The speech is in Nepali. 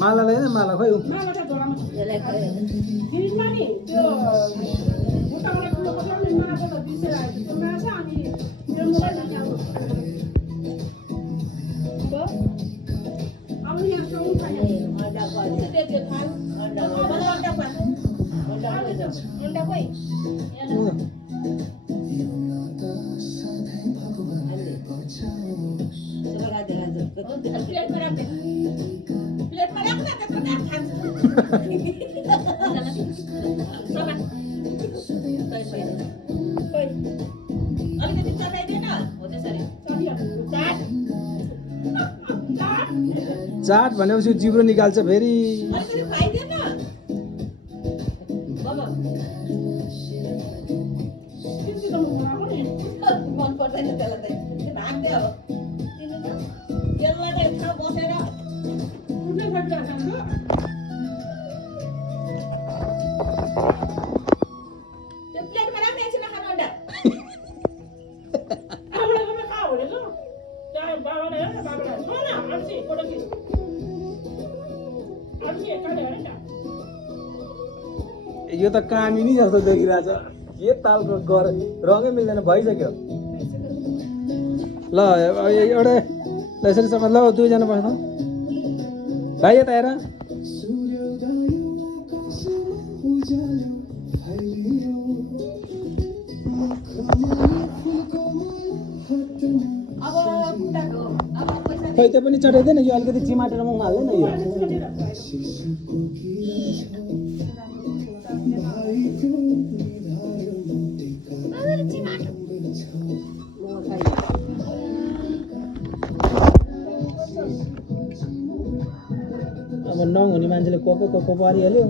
माला ल्याएन माला खै चाट भनेपछि जिब्रो निकाल्छ फेरि यो त कामिनी जस्तो देखिरहेछ के तालको गर रङै मिल्दैन भइसक्यो ल एउटा यसरी समय ल दुईजना बस्छ भाइ यता हेर खै त्यो पनि चढाइदिएन यो अलिकति चिमाटेर मुखमा हाल्दैन यो अब नहुने मान्छेले कोपो पारिहाल्यो